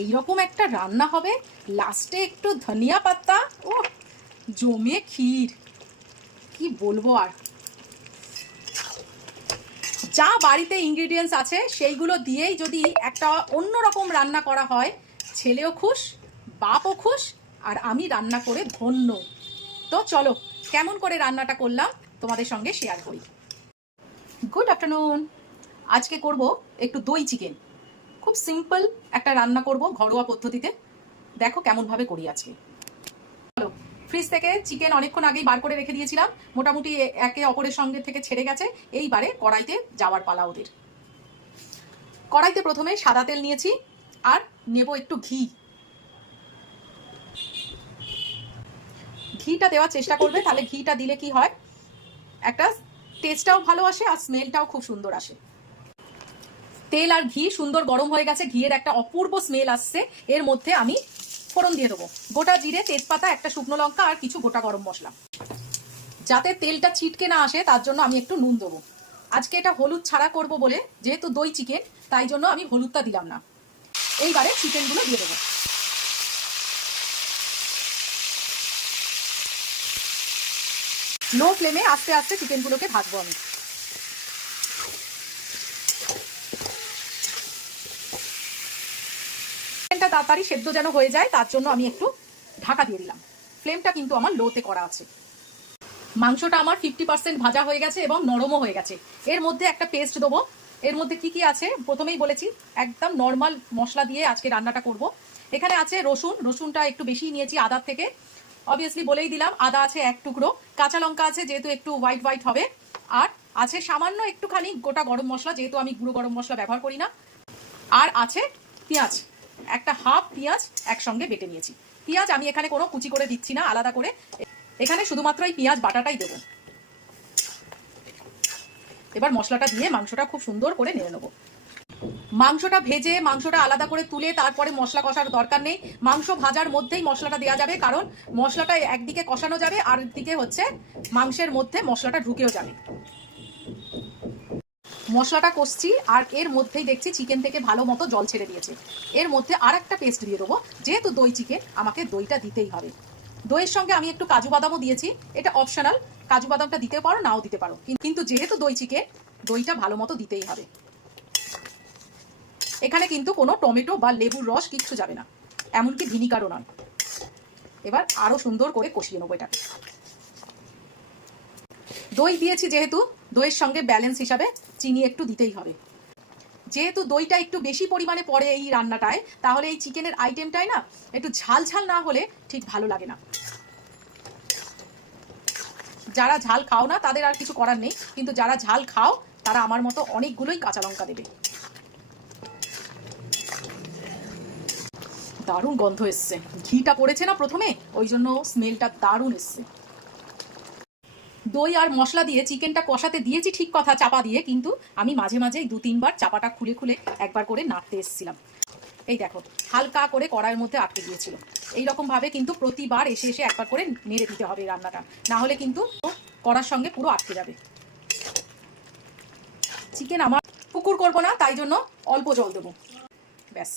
এইরকম একটা রান্না হবে, লাস্টে একটু ধনিয়া পাতা, ও জমে ক্ষীর, কি বলবো আর। যা বাড়িতে ইনগ্রিডিয়েন্টস আছে সেইগুলো দিয়েই যদি একটা অন্যরকম রান্না করা হয়, ছেলেও খুশ, বাপও খুশ, আর আমি রান্না করে ধন্য। তো চলো কেমন করে রান্নাটা করলাম তোমাদের সঙ্গে শেয়ার করি। Good afternoon. আজকে করব একটু দই চিকেন। খুব সিম্পল একটা রান্না করব ঘরোয়া পদ্ধতিতে। দেখো কেমনভাবে করি আজকে। চলো, ফ্রিজ থেকে চিকেন অনেকক্ষণ আগেই বার করে রেখে দিয়েছিলাম, মোটামুটি একে অপরের সঙ্গে থেকে ছেড়ে গেছে। এইবারে কড়াইতে যাওয়ার পালা ওদের। কড়াইতে প্রথমে সাদা তেল নিয়েছি আর নেব একটু ঘি। ঘিটা দেওয়ার চেষ্টা করবে, তাহলে ঘিটা দিলে কি হয়, একটা টেস্টটাও ভালো আসে আর স্মেলটাও খুব সুন্দর আসে। তেল আর ঘি সুন্দর গরম হয়ে গেছে, ঘিয়ের একটা অপূর্ব স্মেল আসছে। এর মধ্যে আমি ফোড়ন দিয়ে দেবো গোটা জিরে, তেজপাতা, একটা শুকনো লঙ্কা আর কিছু গোটা গরম মশলা। যাতে তেলটা ছিটকে না আসে তার জন্য আমি একটু নুন দেবো। আজকে এটা হলুদ ছাড়া করব বলে, যেহেতু দই চিকেন তাই জন্য আমি হলুদটা দিলাম না। এইবারে চিকেনগুলো দিয়ে দেবো। লো ফ্লেমে আস্তে আস্তে চিকেনগুলোকে ভাজবো আমি। চিকেনটা তাড়াতাড়ি সেদ্ধ যেন হয়ে যায় তার জন্য আমি একটু ঢাকা দিয়ে দিলাম। ফ্লেমটা কিন্তু আমার লোতে করা আছে। মাংসটা আমার 50% ভাজা হয়ে গেছে এবং নরমও হয়ে গেছে। এর মধ্যে একটা পেস্ট দেবো। এর মধ্যে কি কি আছে প্রথমেই বলেছি, একদম নর্মাল মশলা দিয়ে আজকে রান্নাটা করব। এখানে আছে রসুন, রসুনটা একটু বেশি নিয়েছি আদার থেকে, অবভিয়াসলি বলেই দিলাম। আদা আছে এক টুকরো, কাঁচা লঙ্কা আছে যেহেতু একটু হোয়াইট হোয়াইট হবে, আর আছে সামান্য একটুখানি গোটা গরম মশলা, যেহেতু আমি গুঁড়ো গরম মশলা ব্যবহার করি না। আর আছে পেঁয়াজ, একটা হাফ পেঁয়াজ একসঙ্গে বেটে নিয়েছি। পেঁয়াজ আমি এখানে কোনো কুচি করে দিচ্ছি না আলাদা করে, এখানে শুধুমাত্র এই পেঁয়াজ বাটাটাই দেবো। এবার মশলাটা দিয়ে মাংসটা খুব সুন্দর করে নেড়ে নেবো। মাংসটা ভেজে মাংসটা আলাদা করে তুলে তারপরে মশলা কষার দরকার নেই। মাংস ভাজার মধ্যেই মশলাটা দেওয়া যাবে, কারণ মশলাটা একদিকে কষানো যাবে আর দিকে হচ্ছে মাংসের মধ্যে মশলাটা ঢুকেও যাবে। মশলাটা কষছি আর এর মধ্যেই দেখছি চিকেন থেকে ভালো মতো জল ছেড়ে দিয়েছে। এর মধ্যে আর একটা পেস্ট দিয়ে দেবো, যেহেতু দই চিকেন আমাকে দইটা দিতেই হবে। দইয়ের সঙ্গে আমি একটু কাজু বাদামও দিয়েছি, এটা অপশনাল, কাজু বাদামটা দিতে পারো নাও দিতে পারো, কিন্তু যেহেতু দই চিকেন দইটা ভালো মতো দিতেই হবে। এখানে কিন্তু কোনো টমেটো বা লেবুর রস কিচ্ছু যাবে না, এমনকি ভিনিগারও নয়। এবার আরো সুন্দর করে কষিয়ে নেবো এটা। দই দিয়েছি যেহেতু, দইয়ের সঙ্গে ব্যালেন্স হিসাবে চিনি একটু দিতেই হবে। যেহেতু দইটা একটু বেশি পরিমাণে পড়ে এই রান্নাটায়, তাহলে এই চিকেনের আইটেমটাই না একটু ঝাল ঝাল না হলে ঠিক ভালো লাগে না। যারা ঝাল খাও না তাদের আর কিছু করার নেই, কিন্তু যারা ঝাল খাও তারা আমার মতো অনেকগুলোই কাঁচা লঙ্কা দেবে। দারুণ গন্ধ এসছে, ঘিটা পড়েছে না প্রথমে, ওই জন্য স্মেলটা দারুণ এসছে। দই আর মশলা দিয়ে চিকেনটা কষাতে দিয়েছি ঠিক কথা, চাপা দিয়ে, কিন্তু আমি মাঝে মাঝে 2-3 বার চাপাটা খুলে খুলে একবার করে নাড়তে এসেছিলাম। এই দেখো হালকা করে কড়াইয়ের মধ্যে আটকে গিয়েছিল। এইরকম ভাবে কিন্তু প্রতিবার এসে এসে একবার করে নেড়ে দিতে হবে রান্নাটা, না হলে কিন্তু কড়ার সঙ্গে পুরো আটকে যাবে। চিকেন আমার পুকুর করবো না, তাই জন্য অল্প জল দেবো, ব্যাস।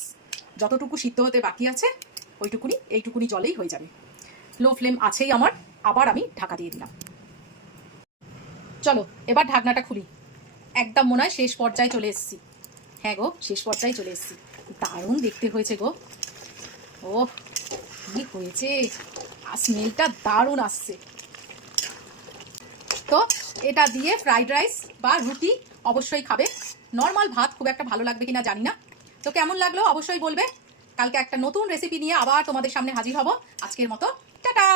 যতটুকু সিদ্ধ হতে বাকি আছে এইটুকুনি জলেই হয়ে যাবে। লো ফ্লেম আছেই আমার, আবার আমি ঢাকা দিয়ে দিলাম। চলো এবার ঢাকনাটা খুলি। একদম মনে হয় শেষ পর্যায়ে চলে এসেছি। হ্যাঁ গো, শেষ পর্যায়ে চলে এসেছি। দারুণ দেখতে হয়েছে গো, ও কি হয়েছে, আর স্মেলটা দারুণ আসছে। তো এটা দিয়ে ফ্রাইড রাইস বা রুটি অবশ্যই খাবে, নর্মাল ভাত খুব একটা ভালো লাগবে কিনা জানি না। তো কেমন লাগলো অবশ্যই বলবে। কালকে একটা নতুন রেসিপি নিয়ে আবার তোমাদের সামনে হাজির হব। আজকের মতো টাটা।